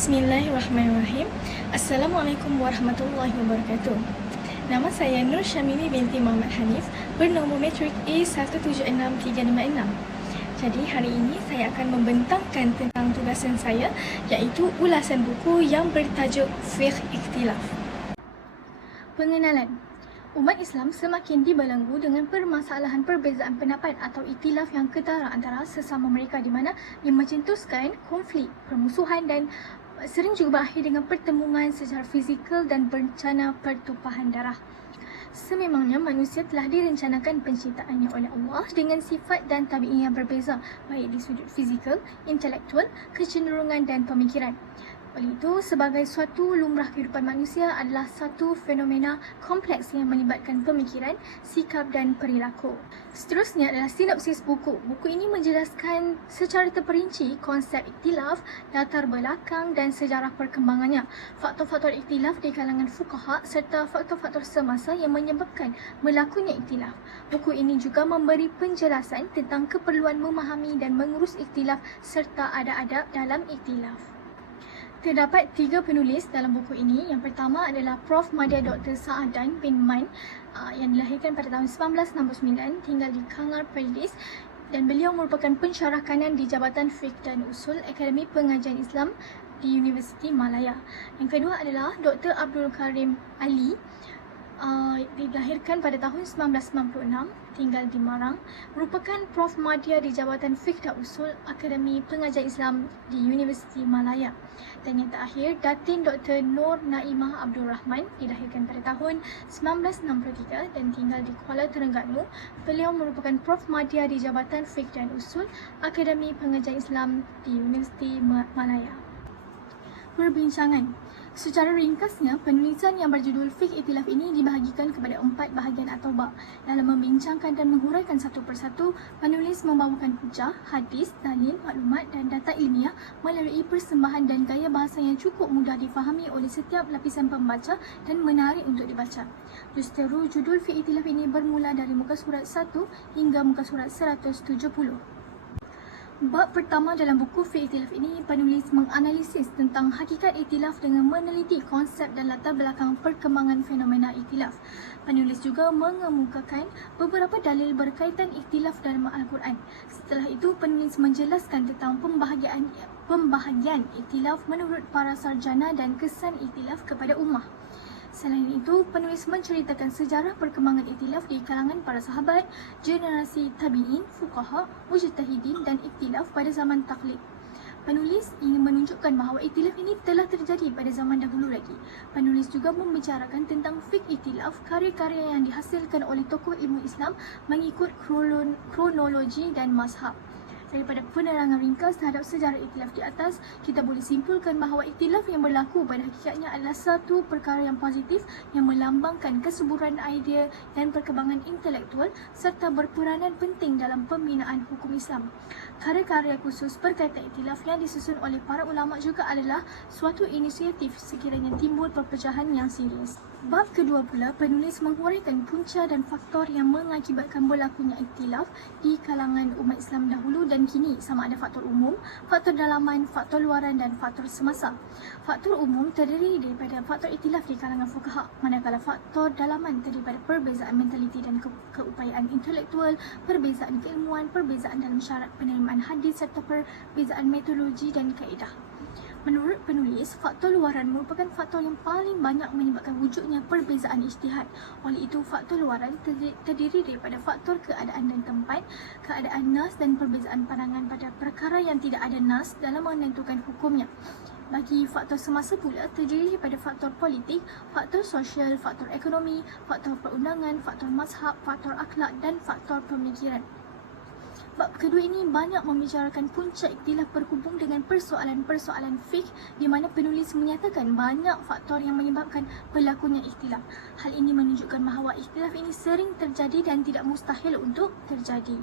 Bismillahirrahmanirrahim. Assalamualaikum warahmatullahi wabarakatuh. Nama saya Nur Syamili binti Muhammad Hanif, bernombor matrik A176356. Jadi hari ini saya akan membentangkan tentang tugasan saya, iaitu ulasan buku yang bertajuk Fiqh Ikhtilaf. Pengenalan. Umat Islam semakin dibelenggu dengan permasalahan perbezaan pendapat atau ikhtilaf yang ketara antara sesama mereka, di mana ia mencetuskan konflik, permusuhan dan sering juga berakhir dengan pertemuan secara fizikal dan bencana pertumpahan darah. Sememangnya manusia telah direncanakan penciptaannya oleh Allah dengan sifat dan tabiat yang berbeza, baik di sudut fizikal, intelektual, kecenderungan dan pemikiran. Oleh itu, sebagai suatu lumrah kehidupan manusia adalah satu fenomena kompleks yang melibatkan pemikiran, sikap dan perilaku. Seterusnya adalah sinopsis buku. Buku ini menjelaskan secara terperinci konsep ikhtilaf, latar belakang dan sejarah perkembangannya, faktor-faktor ikhtilaf di kalangan fuqaha serta faktor-faktor semasa yang menyebabkan berlakunya ikhtilaf. Buku ini juga memberi penjelasan tentang keperluan memahami dan mengurus ikhtilaf serta adab-adab dalam ikhtilaf. Terdapat 3 penulis dalam buku ini. Yang pertama adalah Prof. Madya Dr. Sa'adan bin Man yang dilahirkan pada tahun 1969, tinggal di Kangar Perlis, dan beliau merupakan pensyarah kanan di Jabatan Fiqh dan Usul Akademi Pengajian Islam di Universiti Malaya. Yang kedua adalah Dr. Abdul Karim Ali, dilahirkan pada tahun 1996, tinggal di Marang, merupakan Prof. Madya di Jabatan Fiqh dan Usul Akademi Pengajian Islam di Universiti Malaya. Dan yang terakhir, Datin Dr. Nur Naimah Abdul Rahman, dilahirkan pada tahun 1963 dan tinggal di Kuala Terengganu. Beliau merupakan Prof. Madya di Jabatan Fiqh dan Usul Akademi Pengajian Islam di Universiti Malaya. Perbincangan. Secara ringkasnya, penulisan yang berjudul Fiqh Ikhtilaf ini dibahagikan kepada 4 bahagian atau bab. Dalam membincangkan dan menghuraikan satu persatu, penulis membawakan hujah, hadis, dalil, maklumat dan data ilmiah melalui persembahan dan gaya bahasa yang cukup mudah difahami oleh setiap lapisan pembaca dan menarik untuk dibaca. Justeru, judul Fiqh Ikhtilaf ini bermula dari muka surat 1 hingga muka surat 170. Bab pertama dalam buku Fiqh Ikhtilaf ini, penulis menganalisis tentang hakikat ikhtilaf dengan meneliti konsep dan latar belakang perkembangan fenomena ikhtilaf. Penulis juga mengemukakan beberapa dalil berkaitan ikhtilaf dalam Al-Quran. Setelah itu, penulis menjelaskan tentang pembahagian ikhtilaf menurut para sarjana dan kesan ikhtilaf kepada ummah. Selain itu, penulis menceritakan sejarah perkembangan ikhtilaf di kalangan para sahabat, generasi tabi'in, fuqaha, mujtahidin dan ikhtilaf pada zaman taklid. Penulis ingin menunjukkan bahawa ikhtilaf ini telah terjadi pada zaman dahulu lagi. Penulis juga membicarakan tentang fiqh ikhtilaf, karya-karya yang dihasilkan oleh tokoh ilmu Islam mengikut kronologi dan mazhab. Daripada penerangan ringkas terhadap sejarah ikhtilaf di atas, kita boleh simpulkan bahawa ikhtilaf yang berlaku pada hakikatnya adalah satu perkara yang positif yang melambangkan kesuburan idea dan perkembangan intelektual serta berperanan penting dalam pembinaan hukum Islam. Karya-karya khusus berkaitan ikhtilaf yang disusun oleh para ulama juga adalah suatu inisiatif sekiranya timbul perpecahan yang serius. Bab kedua pula, penulis menghuraikan punca dan faktor yang mengakibatkan berlakunya ikhtilaf di kalangan umat Islam dahulu dan kini, sama ada faktor umum, faktor dalaman, faktor luaran dan faktor semasa. Faktor umum terdiri daripada faktor ikhtilaf di kalangan fuqaha, manakala faktor dalaman terdiri daripada perbezaan mentaliti dan keupayaan intelektual, perbezaan keilmuan, perbezaan dalam syarat penerimaan hadis serta perbezaan metodologi dan kaedah. Menurut penulis, faktor luaran merupakan faktor yang paling banyak menyebabkan wujudnya perbezaan ijtihad. Oleh itu, faktor luaran terdiri daripada faktor keadaan dan tempat, keadaan nas dan perbezaan pandangan pada perkara yang tidak ada nas dalam menentukan hukumnya. Bagi faktor semasa pula, terdiri daripada faktor politik, faktor sosial, faktor ekonomi, faktor perundangan, faktor mazhab, faktor akhlak dan faktor pemikiran. Bab kedua ini banyak membicarakan punca ikhtilaf berhubung dengan persoalan-persoalan fiqh, di mana penulis menyatakan banyak faktor yang menyebabkan berlakunya ikhtilaf. Hal ini menunjukkan bahawa ikhtilaf ini sering terjadi dan tidak mustahil untuk terjadi.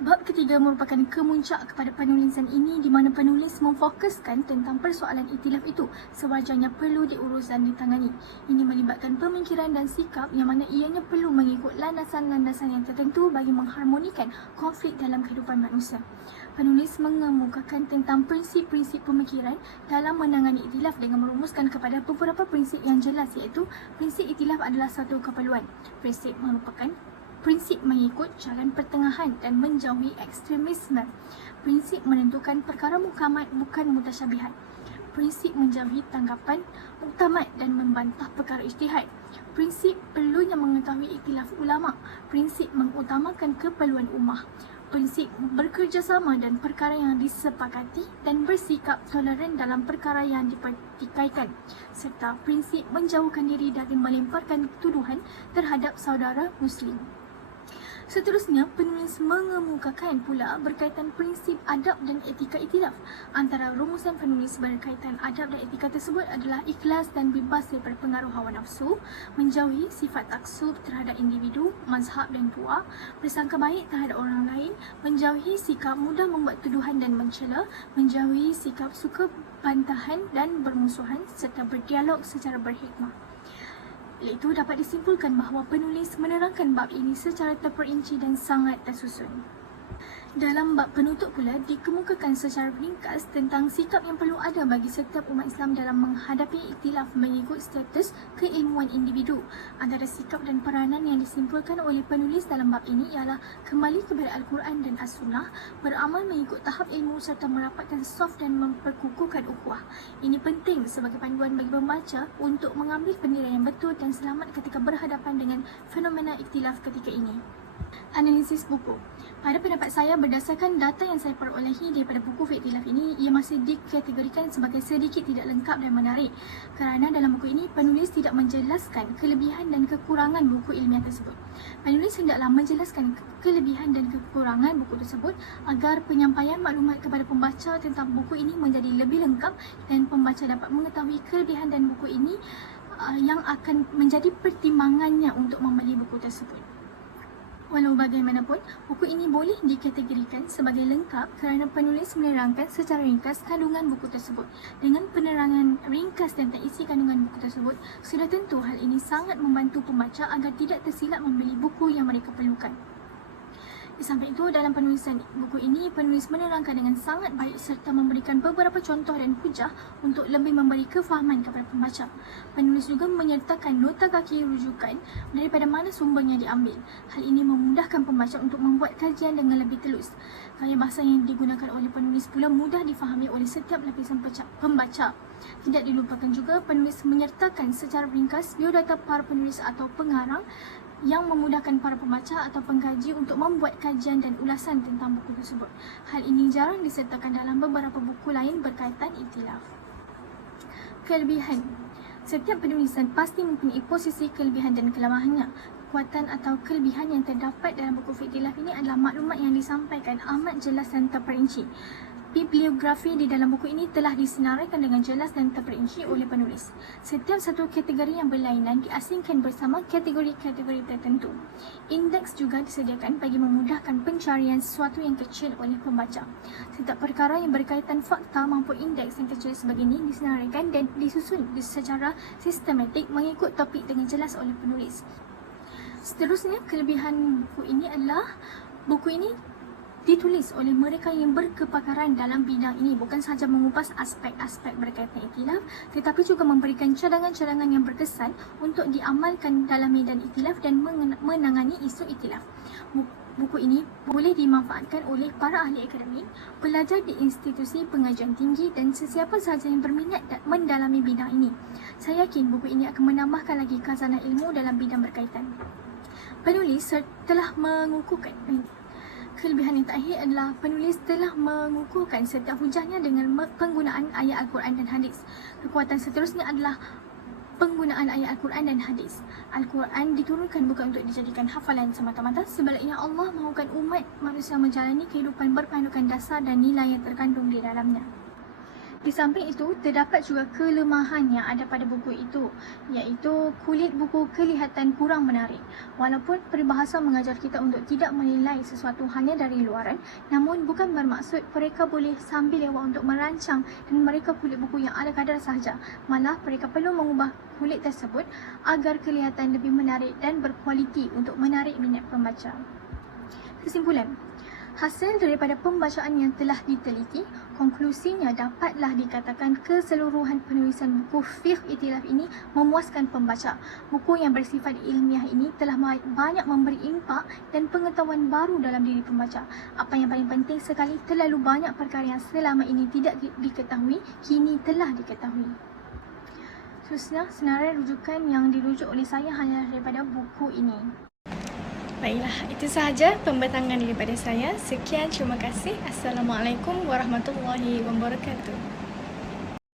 Bab ketiga merupakan kemuncak kepada penulisan ini di mana penulis memfokuskan tentang persoalan iktilaf itu sewajarnya perlu diurus dan ditangani. Ini melibatkan pemikiran dan sikap yang mana ianya perlu mengikut landasan-landasan yang tertentu bagi mengharmonikan konflik dalam kehidupan manusia. Penulis mengemukakan tentang prinsip-prinsip pemikiran dalam menangani iktilaf dengan merumuskan kepada beberapa prinsip yang jelas, iaitu prinsip iktilaf adalah satu keperluan. Prinsip merupakan prinsip mengikut jalan pertengahan dan menjauhi ekstremisme. Prinsip menentukan perkara muhkamat bukan mutasyabihat. Prinsip menjauhi tanggapan muktamad dan membantah perkara ijtihad. Prinsip perlunya mengetahui iktilaf ulama. Prinsip mengutamakan keperluan ummah. Prinsip bekerjasama dan perkara yang disepakati dan bersikap toleran dalam perkara yang dipertikaikan, serta prinsip menjauhkan diri dari melemparkan tuduhan terhadap saudara Muslim. Seterusnya, penulis mengemukakan pula berkaitan prinsip adab dan etika iktilaf. Antara rumusan penulis berkaitan adab dan etika tersebut adalah ikhlas dan bebas daripada pengaruh hawa nafsu, menjauhi sifat taksub terhadap individu, mazhab dan puak, bersangka baik terhadap orang lain, menjauhi sikap mudah membuat tuduhan dan mencela, menjauhi sikap suka bantahan dan bermusuhan, serta berdialog secara berhikmah. Oleh itu, dapat disimpulkan bahawa penulis menerangkan bab ini secara terperinci dan sangat tersusun. Dalam bab penutup pula dikemukakan secara ringkas tentang sikap yang perlu ada bagi setiap umat Islam dalam menghadapi iktilaf mengikut status keilmuan individu. Antara sikap dan peranan yang disimpulkan oleh penulis dalam bab ini ialah kembali kepada Al-Quran dan As-Sunnah, beramal mengikut tahap ilmu serta merapatkan saf dan memperkukuhkan ukhuwah. Ini penting sebagai panduan bagi pembaca untuk mengambil penilaian yang betul dan selamat ketika berhadapan dengan fenomena iktilaf ketika ini. Analisis buku. Pada pendapat saya, berdasarkan data yang saya perolehi daripada buku Fiqh Iktilaf ini, ia masih dikategorikan sebagai sedikit tidak lengkap dan menarik kerana dalam buku ini penulis tidak menjelaskan kelebihan dan kekurangan buku ilmiah tersebut. Penulis hendaklah menjelaskan kelebihan dan kekurangan buku tersebut agar penyampaian maklumat kepada pembaca tentang buku ini menjadi lebih lengkap dan pembaca dapat mengetahui kelebihan dan buku ini yang akan menjadi pertimbangannya untuk membeli buku tersebut. Walau bagaimanapun, buku ini boleh dikategorikan sebagai lengkap kerana penulis menerangkan secara ringkas kandungan buku tersebut. Dengan penerangan ringkas tentang isi kandungan buku tersebut, sudah tentu hal ini sangat membantu pembaca agar tidak tersilap membeli buku yang mereka perlukan. Di samping itu, dalam penulisan buku ini, penulis menerangkan dengan sangat baik serta memberikan beberapa contoh dan hujah untuk lebih memberi kefahaman kepada pembaca. Penulis juga menyertakan nota kaki rujukan daripada mana sumbernya diambil. Hal ini memudahkan pembaca untuk membuat kajian dengan lebih telus. Gaya bahasa yang digunakan oleh penulis pula mudah difahami oleh setiap lapisan pembaca. Tidak dilupakan juga, penulis menyertakan secara ringkas biodata para penulis atau pengarang yang memudahkan para pembaca atau pengkaji untuk membuat kajian dan ulasan tentang buku tersebut. Hal ini jarang disertakan dalam beberapa buku lain berkaitan iktilaf. Kelebihan. Setiap penulisan pasti mempunyai posisi kelebihan dan kelemahannya. Kekuatan atau kelebihan yang terdapat dalam buku Fiqh Iktilaf ini adalah maklumat yang disampaikan amat jelas dan terperinci. Bibliografi di dalam buku ini telah disenaraikan dengan jelas dan terperinci oleh penulis. Setiap satu kategori yang berlainan diasingkan bersama kategori-kategori tertentu. Indeks juga disediakan bagi memudahkan pencarian sesuatu yang kecil oleh pembaca. Setiap perkara yang berkaitan fakta maupun indeks yang kecil sebegini disenaraikan dan disusun secara sistematik mengikut topik dengan jelas oleh penulis. Seterusnya, kelebihan buku ini adalah buku ini ditulis oleh mereka yang berkepakaran dalam bidang ini, bukan sahaja mengupas aspek-aspek berkaitan iktilaf tetapi juga memberikan cadangan-cadangan yang berkesan untuk diamalkan dalam medan iktilaf dan menangani isu iktilaf. Buku ini boleh dimanfaatkan oleh para ahli akademik, pelajar di institusi pengajian tinggi dan sesiapa sahaja yang berminat mendalami bidang ini. Saya yakin buku ini akan menambahkan lagi khazanah ilmu dalam bidang berkaitan. Penulis telah mengukuhkan kelebihan yang terakhir adalah penulis telah mengukuhkan setiap hujahnya dengan penggunaan ayat Al-Quran dan hadis. Kekuatan seterusnya adalah penggunaan ayat Al-Quran dan hadis. Al-Quran diturunkan bukan untuk dijadikan hafalan semata-mata, sebaliknya Allah mahukan umat manusia menjalani kehidupan berpandukan dasar dan nilai yang terkandung di dalamnya. Di samping itu, terdapat juga kelemahan yang ada pada buku itu, iaitu kulit buku kelihatan kurang menarik. Walaupun peribahasa mengajar kita untuk tidak menilai sesuatu hanya dari luaran, namun bukan bermaksud mereka boleh sambil lewat untuk merancang dan mereka kulit buku yang ala kadar sahaja. Malah mereka perlu mengubah kulit tersebut agar kelihatan lebih menarik dan berkualiti untuk menarik minat pembaca. Kesimpulan, hasil daripada pembacaan yang telah diteliti, konklusinya dapatlah dikatakan keseluruhan penulisan buku Fiqh Ikhtilaf ini memuaskan pembaca. Buku yang bersifat ilmiah ini telah banyak memberi impak dan pengetahuan baru dalam diri pembaca. Apa yang paling penting sekali, terlalu banyak perkara yang selama ini tidak diketahui, kini telah diketahui. Senarai rujukan yang dirujuk oleh saya hanya daripada buku ini. Baiklah, itu sahaja pembentangan daripada saya. Sekian, terima kasih. Assalamualaikum warahmatullahi wabarakatuh.